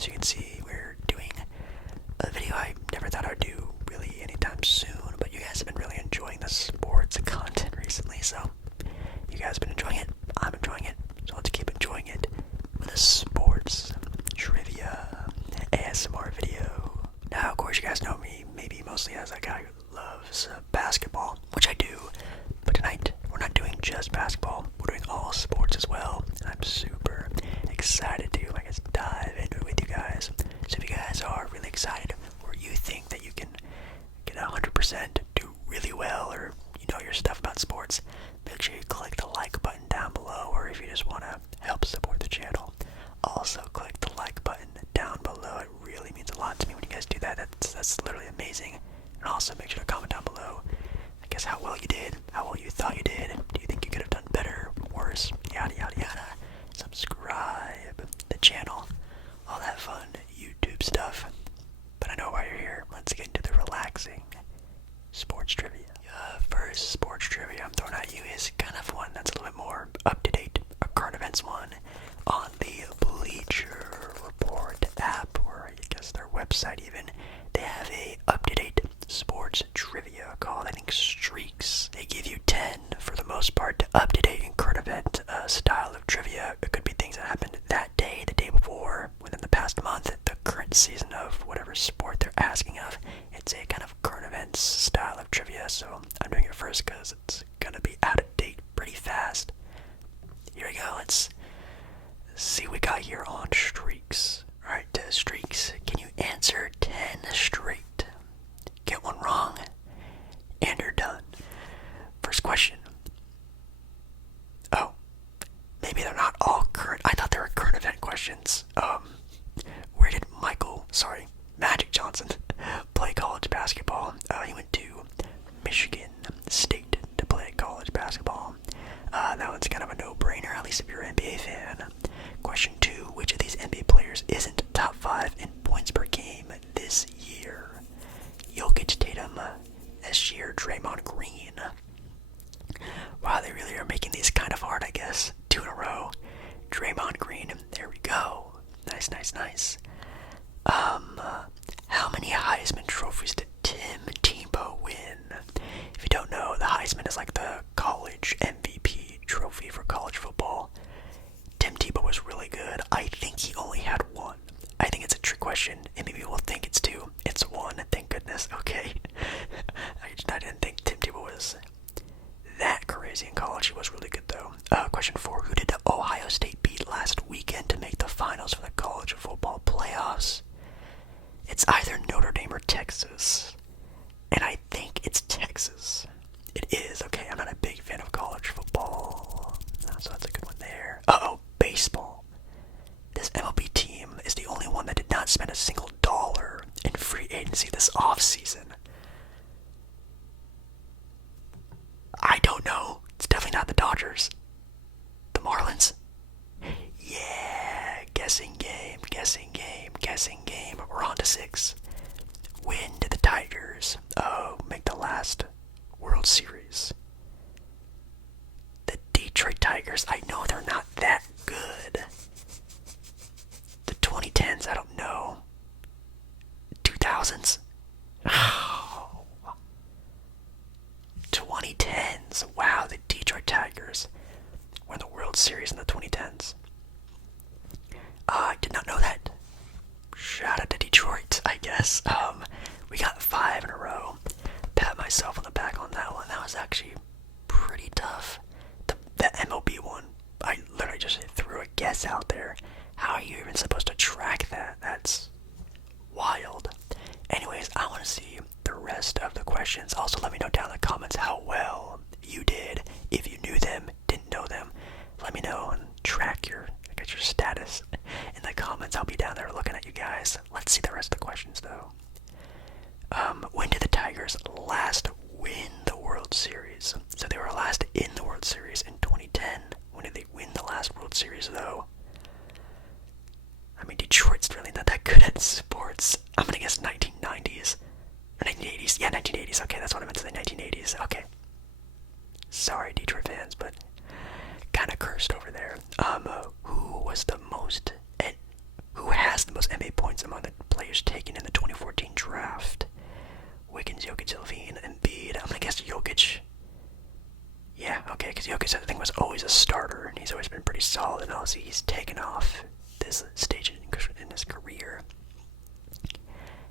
as you can see, we're doing a video I never thought I'd do really anytime soon, but you guys have been really enjoying the sports content recently, so you guys have been enjoying it, I'm enjoying it, so let's keep enjoying it with a sports trivia ASMR video. Now, of course, you guys know me maybe mostly as a guy who loves basketball, which I do, but tonight we're not doing just basketball, we're doing all sports as well, and I'm super excited to, I guess, dive into it with you guys. So if you guys are really excited, or you think that you can get 100%, do really well, or you know your stuff about sports, make sure you click the like button down below, or if you just want to help support the channel, also click the like button down below. It really means a lot to me when you guys do that. That's literally amazing. And also make sure to comment down below, I guess, how well you did, how well you thought you did, do you think you could have done better, worse, yada yada yada. Subscribe the channel, all that fun YouTube stuff. But I know why you're here. Let's get into the relaxing sports trivia. First sports trivia I'm throwing at you is kind of one that's a little bit more up to date, a current events one on the Bleacher Report app, or I guess their website even. They have a up to date sports trivia called, I think, Streaks. They give you 10 for the most part up to date and current event style of trivia. It could be things that happened that day, the day before, within the past month, the current season of whatever sport they're asking of. It's a kind of current events style of trivia, so I'm doing it first because it's gonna be out of date pretty fast. Here we go, let's see what we got here on Streaks. Alright, Streaks, can you answer 10 straight? Get one wrong, and you're done. First question. Oh, maybe they're not all current. I thought they were current event questions. Where did Magic Johnson play college basketball? He went to Michigan State to play college basketball. That one's kind of a no-brainer, at least if you're an NBA fan. Question 2, which of these NBA players isn't top 5 in points per game this year? Jokic, Tatum, SG, or Draymond Green? Wow, they really are making these kind of hard, I guess. 2 in a row. Draymond Green, there we go. Nice, nice, nice. How many Heisman trophies did Tim Tebow win? If you don't know, the Heisman is like the college MVP trophy for college football. Tim Tebow was really good. I think he only had 1. I think it's a trick question, and maybe we'll think it's 2. It's 1, thank goodness. Okay. I didn't think Tim Tebow was that crazy in college. He was really good, though. Question 4, who did Ohio State beat last weekend to make the finals for the college football playoffs? It's either Notre Dame or Texas, and I think it's Texas. It is. Okay, I'm not a big fan of college football, so that's a good one there. Uh-oh, baseball. This MLB team is the only one that did not spend a single dollar in free agency this offseason. I don't know. It's definitely not the Dodgers. The Marlins? Yeah, guessing game, guessing game, guessing game. We're on to 6. When did the Tigers make the last World Series? The Detroit Tigers, I know they're not that good. The 2010s, I don't know. 2000s? 2010s. Wow, the Detroit Tigers won the World Series in the 2010s. I did not know that. Shout out to Detroit, I guess. We got 5 in a row. Pat myself on the back on that one. That was actually pretty tough. The MLB one, I literally just threw a guess out there. How are you even supposed to track that? That's wild. Anyways, I want to see the rest of the questions. Also, let me know down in the comments how well you did. If you knew them, didn't know them, let me know and track your status in the comments. I'll be down there looking at you guys. Let's see the rest of the questions, though. When did the Tigers last win the World Series? So they were last in the World Series in 2010. When did they win the last World Series, though? I mean, Detroit's really not that good at sports. I'm gonna guess 1990s. Or 1980s. Yeah, 1980s. Okay, that's what I meant to say, 1980s. Okay. Sorry, Detroit fans, but kind of cursed over there. Who has the most NBA taken in the 2014 draft. Wiggins, Jokic, Levine, Embiid. I'm gonna guess Jokic. Yeah, okay, because Jokic, I think, was always a starter, and he's always been pretty solid, and obviously he's taken off this stage in his career.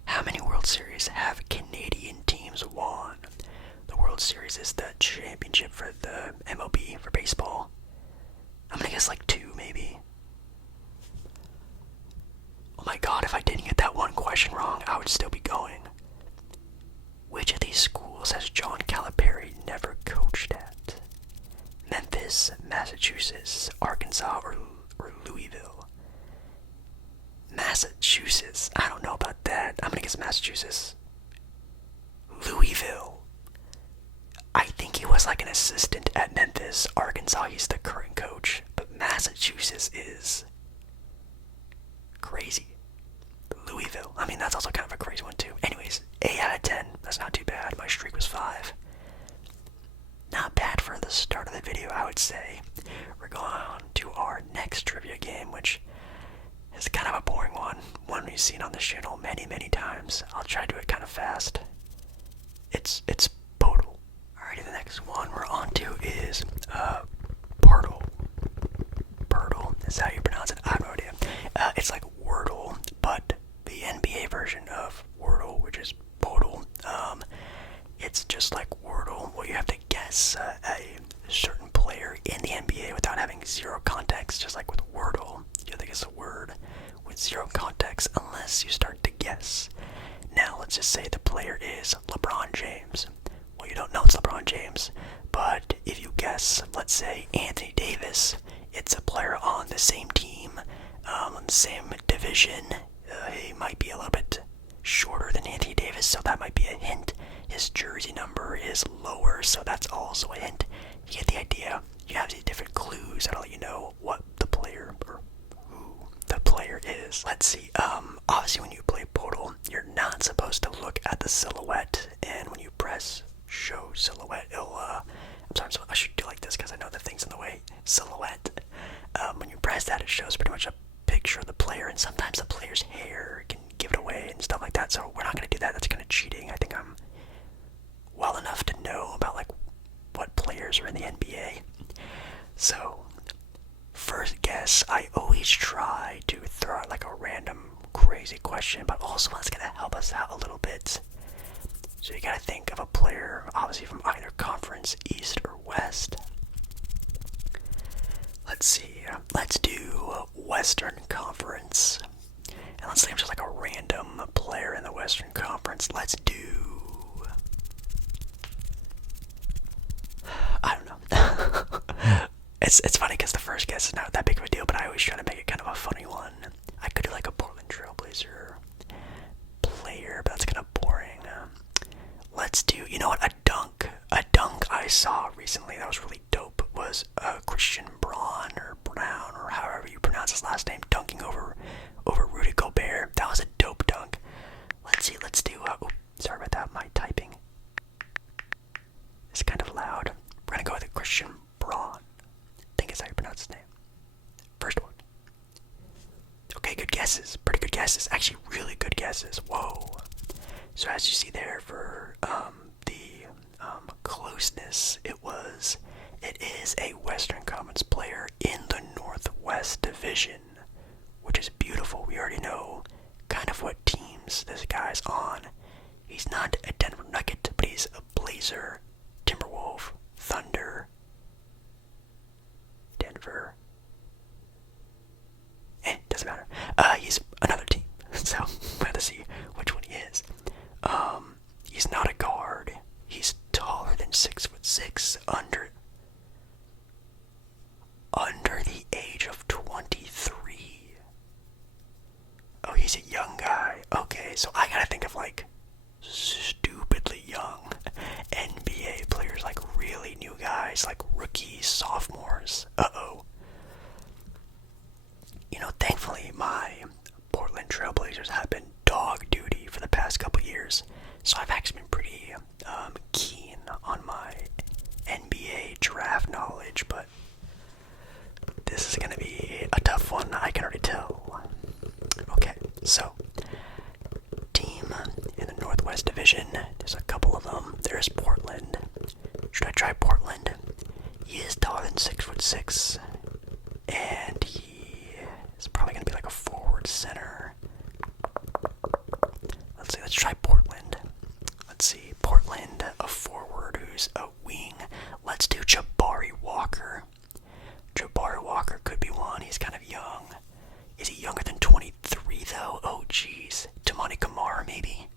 How many World Series have Canadian teams won? The World Series is the championship for the MLB, for baseball. I'm gonna guess like 2, maybe. Oh my god, if I didn't get that one question wrong, I would still be going. Which of these schools has John Calipari never coached at? Memphis, Massachusetts, Arkansas, or Louisville? Massachusetts. I don't know about that. I'm gonna guess Massachusetts. Louisville. I think he was like an assistant at Memphis. Arkansas, he's the current coach. But Massachusetts is crazy. Louisville. I mean, that's also kind of a crazy one too. Anyways, 8 out of 10. That's not too bad. My streak was 5. Not bad for the start of the video, I would say. We're going on to our next trivia game, which is kind of a boring one we've seen on this channel many, many times. I'll try to do it kind of fast. It's Poeltl. Alrighty, the next one we're on to is Poeltl. Poeltl is how you pronounce it. I have no idea. It's like Wordle, but the NBA version of Wordle, which is Poeltl. It's just like Wordle, where you have to guess a certain player in the NBA without having zero context, just like with Wordle. You have to guess a word with zero context unless you start to guess. Now, let's just say the player is LeBron James. Well, you don't know it's LeBron James, but if you guess, let's say Anthony Davis, it's a player on the same team, on the same division. He might be a little bit shorter than Anthony Davis, so that might be a hint. His jersey number is lower, so that's also a hint. You get the idea. You have these different clues that'll let you know what the player or who the player is. Let's see. Obviously, when you play Poeltl, you're not supposed to look at the silhouette, and when you press show silhouette, it'll. I'm sorry, I should do like this because I know the thing's in the way. Silhouette. When you press that, it shows pretty much a picture of the player, and sometimes the player's hair can give it away and stuff like that. So we're not gonna do that. That's kind of cheating. I think I'm well enough to know about like what players are in the NBA. So, first guess, I always try to throw out like a random crazy question, but also one's gonna help us out a little bit. So you gotta think of a player, obviously from either conference, East or West. Let's see, let's do Western Conference. And let's say I'm just like a random player in the Western Conference. Let's do, I don't know. It's funny because the first guess is not that big of a deal, but I always try to make it kind of a funny one. I could do like a Portland Trailblazer player, but that's kind of boring. Let's do, you know what, a dunk. A dunk I saw recently that was really dope was Christian Braun or Brown or however you pronounce his last name, dunking over Rudy Gobert. That was a dope dunk. Let's see, let's do, sorry about that, my typing is kind of loud. We're gonna go with a Christian Braun. I think is how you pronounce his name. First one. Okay, good guesses. Pretty good guesses. Actually, really good guesses. Whoa. So as you see there for the closeness, it is a Western Conference player in the Northwest Division, which is beautiful. We already know kind of what teams this guy's on. He's not a Denver Nugget, but he's a Blazer, Timberwolf, Thunder, Denver. Doesn't matter. He's another team, so we have to see which one he is. He's not a guard. He's taller than 6'6", under the age of 23. Oh, he's a young guy. Okay, so I gotta think of like stupidly young NBA players, like really new guys, like rookies, sophomores. You know, thankfully my Portland Trailblazers have been dog duty for the past couple years, so I've actually been pretty keen on my NBA draft knowledge, but this is going to be a tough one, I can already tell. Okay, so division. There's a couple of them. There's Portland. Should I try Portland? He is taller than 6'6", and he is probably going to be like a forward center. Let's see, let's try Portland. Let's see, Portland, a forward who's a wing. Let's do Jabari Walker. Jabari Walker could be one. He's kind of young. Is he younger than 23 though? Oh jeez. Tamani Kamara maybe?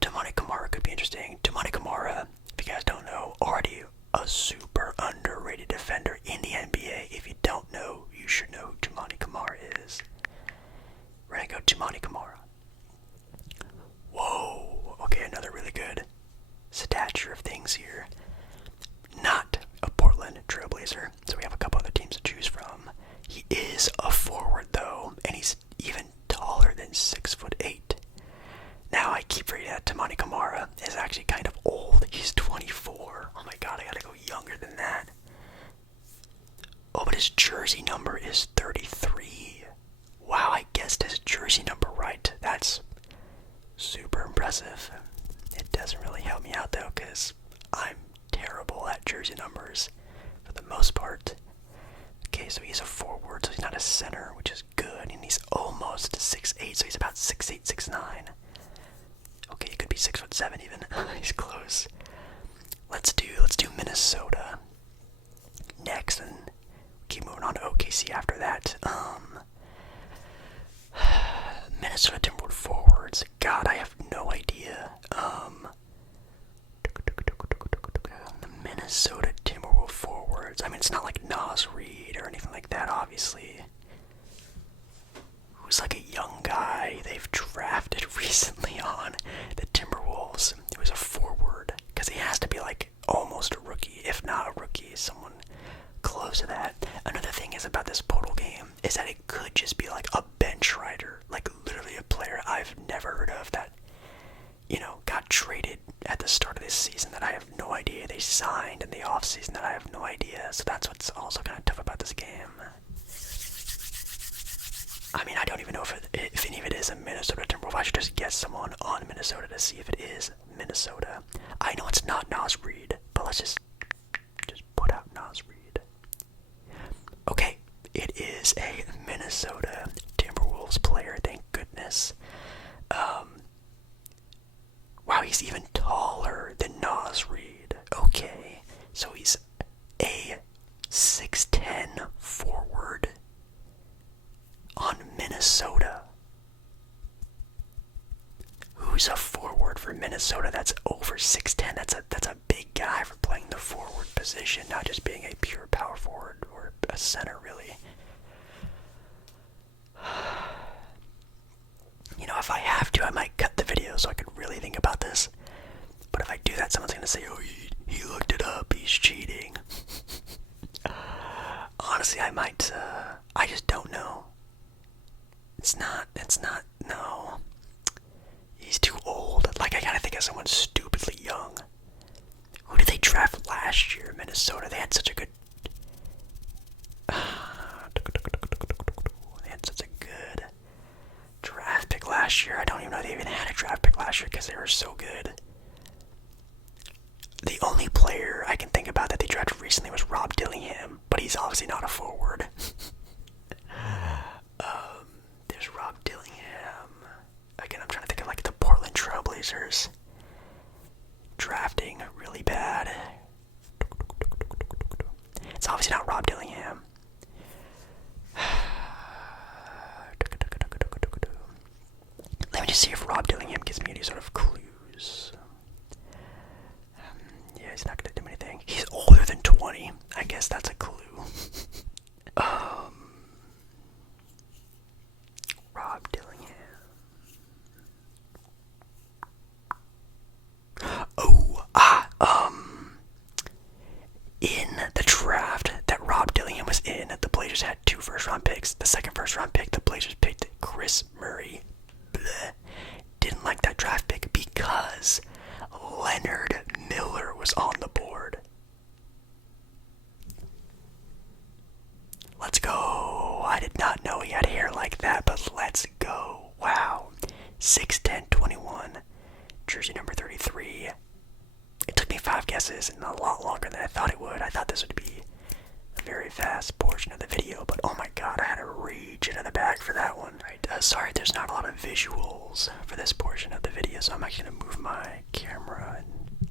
Tamani Kamara could be interesting. Tamani Kamara, if you guys don't know, already a super underrated defender in the NBA. If you don't know, you should know who Tamani Kamara is. We're gonna go Tamani Kamara. Whoa, okay, another really good stature of things here. Not a Portland Trailblazer, so we have a couple other teams to choose from. He is a forward though, and he's even taller than 6'8". Now I keep reading that Tamani Kamara is actually kind of old. He's 24. Oh my god, I gotta go younger than that. Oh, but his jersey number is 33. Wow, I guessed his jersey number right. That's super impressive. It doesn't really help me out though, because I'm terrible at jersey numbers for the most part. Okay, so he's a forward, so he's not a center, which is good, and he's almost 6'8", so he's about 6'8", 6'9". Okay, he could be 6'7" even. He's close. Let's do Minnesota next, and keep moving on to OKC after that. Minnesota Timberwolves forwards. God, I have no idea. The Minnesota Timberwolves forwards. I mean, it's not like Nas Reed or anything like that, obviously. Who's like a young guy they've drafted recently on the Timberwolves. Who's a forward, because he has to be like almost a rookie, if not a rookie, someone close to that. Another thing is about this Poeltl game is that it could just be like a bench rider, like literally a player I've never heard of that, got traded at the start of this season that I have no idea they signed in the offseason that I have no idea. So that's what's also kind of tough about this game. I mean, I don't even know if any of it is a Minnesota Timberwolf. I should just guess someone on Minnesota to see if it is Minnesota. I know it's not Nas Reed, but let's just put out Nas Reed. Okay, it is a Minnesota Timberwolves player, thank goodness. Wow, he's even taller than Nas Reed. Okay, so he's a 6'10" forward on Minnesota. Who's a forward for Minnesota that's over 6'10"? That's a big guy for playing the forward position, not just being a pure power forward or a center, really. If I have to, I might cut the video so I could really think about this. But if I do that, someone's gonna say, "Oh, he looked it up. He's cheating." Honestly, I might. I just don't know. It's not. No. He's too old. Like, I gotta think of someone stupidly young. Who did they draft last year, Minnesota? They had such a good. They had such a good draft pick last year. I don't even know they even had a draft pick last year because they were so good. The only player I can think about that they drafted recently was Rob Dillingham, but he's obviously not a forward. There's Rob Dillingham. Again, I'm trying to think of like the Portland Trailblazers drafting really bad. It's obviously not Rob Dillingham. Let me just see if Rob Dillingham gives me any sort of clues. Yeah, he's not gonna do anything. He's older than 20. I guess that's a clue. Rob Dillingham. In the draft that Rob Dillingham was in, the Blazers had 2 first-round picks. The second first-round pick, the Blazers picked Chris Murray. Bleh. Didn't like that draft pick because Leonard Miller was on the board. Let's go. I did not know he had hair like that, but let's go. Wow. 6'10", 21. longer than I thought it would. I thought this would be a very fast portion of the video, but oh my god, I had to reach into the bag for that one. Right, sorry there's not a lot of visuals for this portion of the video, so I'm actually going to move my camera and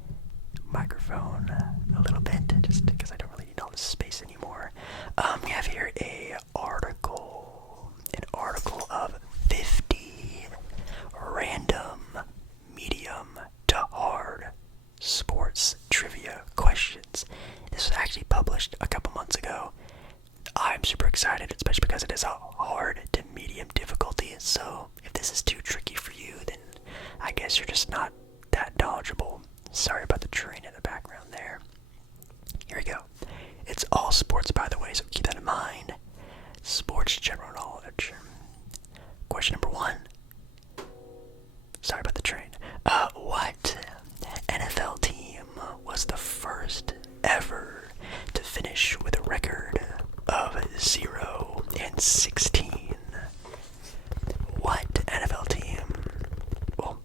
microphone a little bit, just because I don't really need all this space anymore. We have here an article of 50 random, medium to hard sports trivia questions. This was actually published a couple months ago. I'm super excited, especially because it is a hard to medium difficulty, so if this is too tricky for you, then I guess you're just not that knowledgeable. Sorry about the train in the background there. Here we go. It's all sports, by the way, so keep that in mind. Sports general knowledge. Question number 1. Sorry about the train. What NFL team was the first ever to finish with a record of 0-16? What NFL team? Well,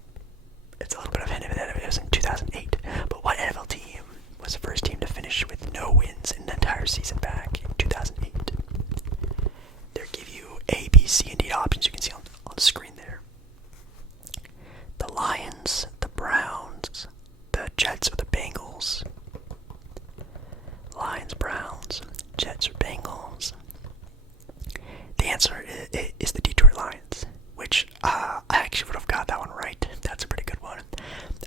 it's a little bit of a hint of that it was in 2008. But what NFL team was the first team to finish with no wins in the entire season back in 2008? They give you A, B, C, and D options. You can see on the screen there. The Lions, the Browns, the Jets, or the Bengals. Lions, Browns, Jets, or Bengals. The answer is the Detroit Lions, which I actually would have got that one right. That's a pretty good one.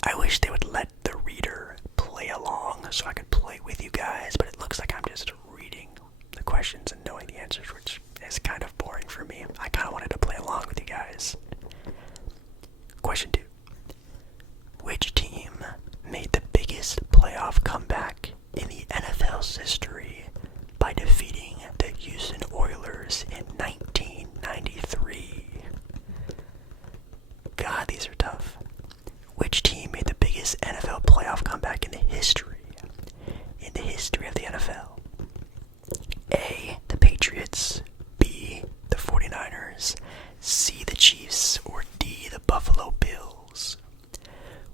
I wish they would let the reader play along so I could play with you guys, but it looks like I'm just reading the questions and knowing the answers, which is kind of boring for me. I kind of wanted to play along with you guys. Question 2. Which team made the biggest playoff comeback in the NFL's history by defeating the Houston Oilers in 1993? God, these are tough. Which team made the biggest NFL playoff comeback in the history of the NFL? A, the Patriots, B, the 49ers, C, the Chiefs, or D, the Buffalo Bills?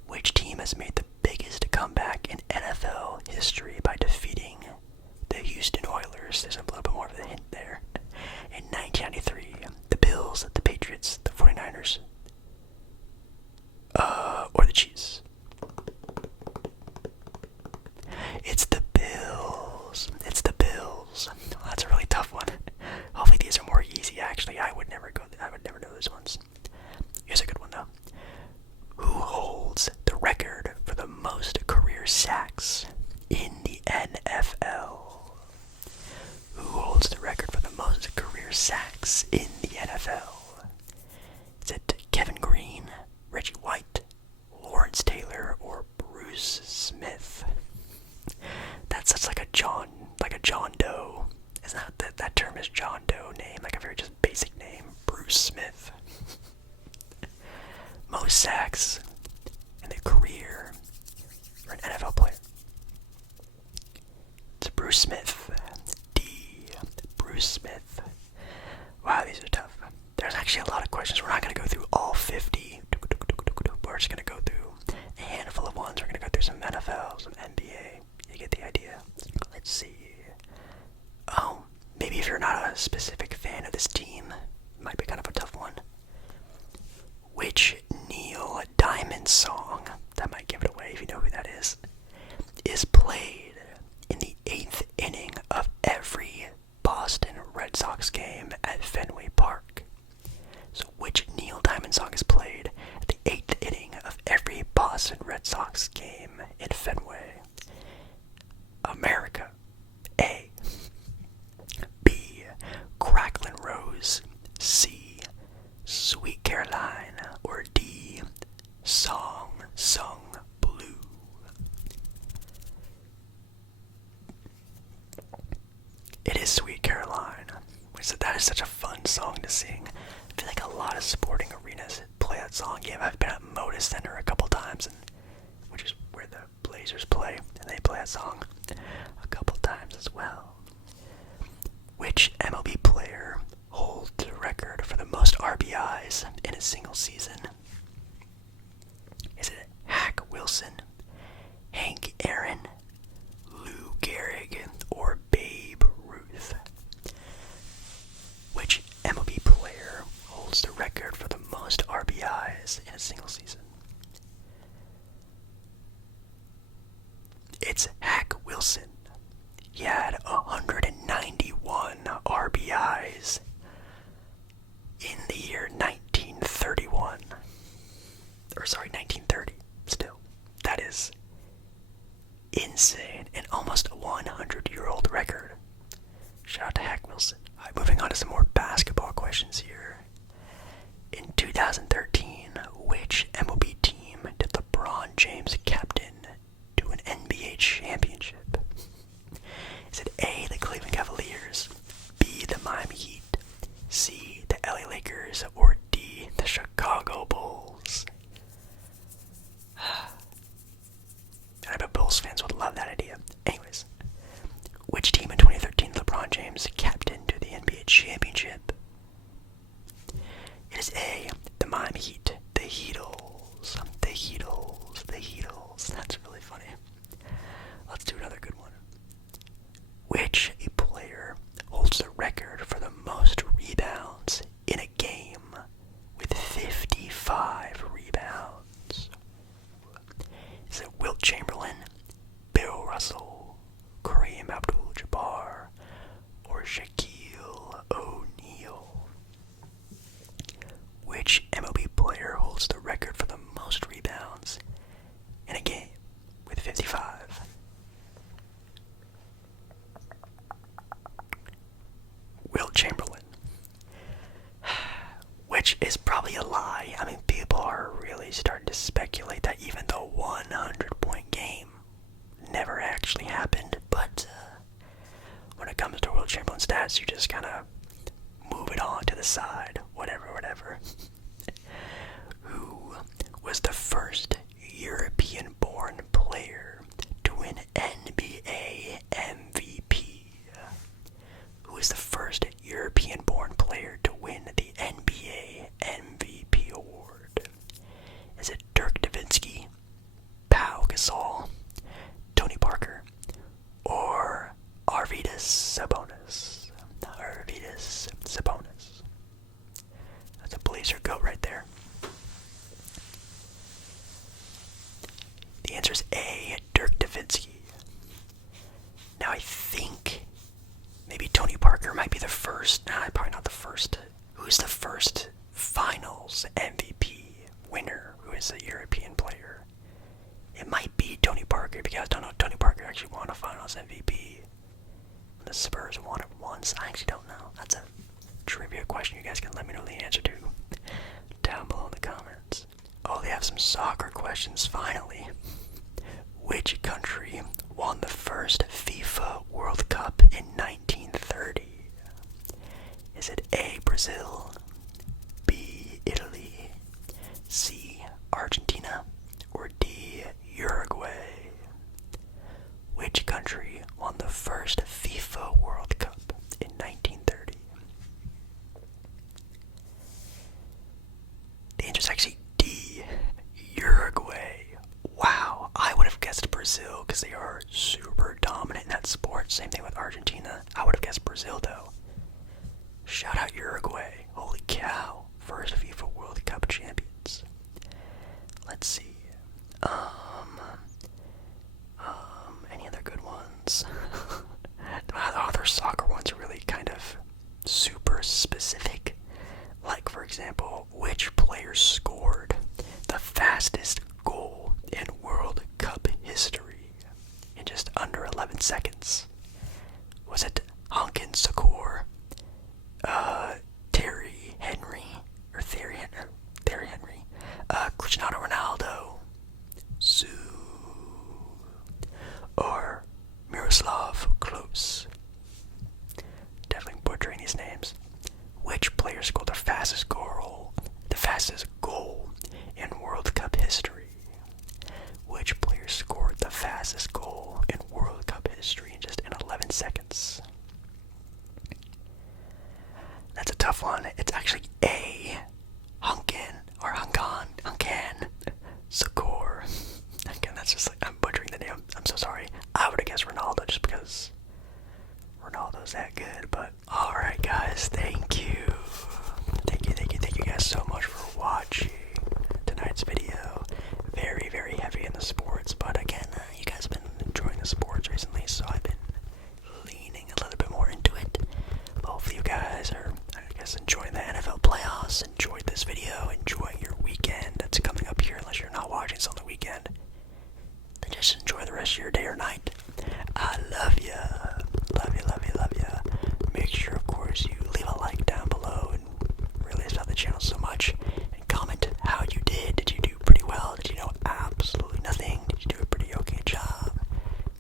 Which team has made the biggest comeback in NFL history by defeating the Houston Oilers? There's a little bit more of a hint there. In 1993, the Bills, the Patriots, the 49ers, or the Chiefs? It's the Bills. It's the Bills. Oh, that's a really tough one. Hopefully these are more easy. Actually, I would never know those ones. Here's a good one though. Who holds the record for the most career sacks in the NFL? Who holds the record for the most career sacks in the NFL? Is it Kevin Green, Reggie White, Lawrence Taylor, or Bruce Smith? That's such like a John Doe. Isn't that term is John Doe name, like a very just basic name, Bruce Smith. Most sacks in their career for an NFL player. It's Bruce Smith. D. Bruce Smith. Wow, these are tough. There's actually a lot of questions. We're not going to go through all 50. We're just going to go through a handful of ones. We're going to go through some NFL, some NBA. You get the idea. Let's see. Oh, maybe if you're not a specific fan of this team, it might be kind of a tough one. Which Neil Diamond song, that might give it away if you know who that is played in the 8th inning of every Boston Red Sox game at Fenway Park? So which Neil Diamond song is played at the 8th inning of every Boston Red Sox game in Fenway? America. A. B. Cracklin' Rose. C. Sweet Caroline. Or D. Song Sung Blue. It is Sweet Caroline. That is such a fun song to sing. I feel like a lot of sporting arenas play that song. Yeah, I've been at Moda Center a couple times, which is where the Blazers play, and they play that song a couple times as well. Which MLB player holds the record for the most RBIs in a single season? Is it Hack Wilson, Hank Aaron, Lou He had 191 RBIs in the year 1931. Or sorry, 1930. Still, that is insane. An almost 100-year-old record. Shout out to Hack Wilson. Alright, moving on to some more basketball questions here. In 2013, which MLB team did LeBron James captain to an NBA championship? Is it A, the Cleveland Cavaliers, B, the Miami Heat, C, the LA Lakers, or D, the Chicago Bulls? I bet Bulls fans would love that idea. Anyways, which team in 2013 LeBron James captained to the NBA championship? It is A, the Miami Heat, the Heatles. That's really funny. Let's do another good one. Which player holds the record for the most rebounds in a game with 55 rebounds? Is it Wilt Chamberlain, Bill Russell, Kareem Abdul-Jabbar, or Shaquille O'Neal? Which MLB player holds the record for the most rebounds in a game with 55? Wilt Chamberlain. Which is probably a lie. I mean, people are really starting to speculate that even the 100-point game never actually happened. But when it comes to Wilt Chamberlain stats, you just kind of move it on to the side. Whatever. Who was the first European-born player to win NBA MVP? Who is the first European-born player to win the NBA MVP award? Is it Dirk Nowitzki, Pau Gasol, Tony Parker, or Arvydas Sabonis? That's a Blazer goat right there. The answer is A, Dirk Nowitzki. Now I think maybe Tony Parker might be the first. Nah, probably not the first. Who's the first Finals MVP winner who is a European player? It might be Tony Parker, because I don't know if Tony Parker actually won a Finals MVP. The Spurs won it once. I actually don't know. That's a trivia question you guys can let me know the answer to down below in the comments. Oh, they have some soccer questions finally. Which country won the first FIFA World Cup in 1930? Is it A, Brazil, B, Italy, C, Argentina, or D, Uruguay? Which country won the first FIFA World Cup in 1930? The answer is actually D, Uruguay. Wow, I would have guessed Brazil because they are super dominant in that sport. Same thing with Argentina. I would have guessed Brazil though. Shout out Uruguay. Holy cow. First FIFA World Cup champions. Let's see. Any other good ones? The other soccer ones are really kind of super specific. Like, for example, which player scored the fastest goal in World Cup history in just under 11 seconds? Was it Honkin Sakor, Thierry Henry, Cristiano Ronaldo, or Miroslav Klose? Definitely butchering these names. Which player scored the fastest goal in World Cup history? Which player scored the fastest goal in World Cup history in 11 seconds? That's a tough one. It's actually A, Honkin Sakor. Again, that's just like, I'm butchering the name. I'm so sorry. I would have guessed Ronaldo just because Ronaldo's that good. But alright guys, thank you guys so much for watching tonight's video. Very, very heavy in the sports, but again, you guys have been enjoying the sports recently, so I've been make sure, of course, you leave a like down below and really helps out the channel so much. And comment how you did. Did you do pretty well? Did you know absolutely nothing? Did you do a pretty okay job?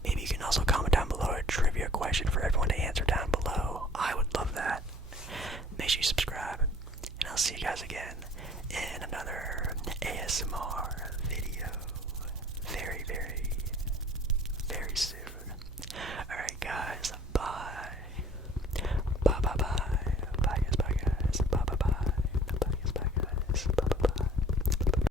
Maybe you can also comment down below a trivia question for everyone to answer down below. I would love that. Make sure you subscribe, and I'll see you guys again in another ASMR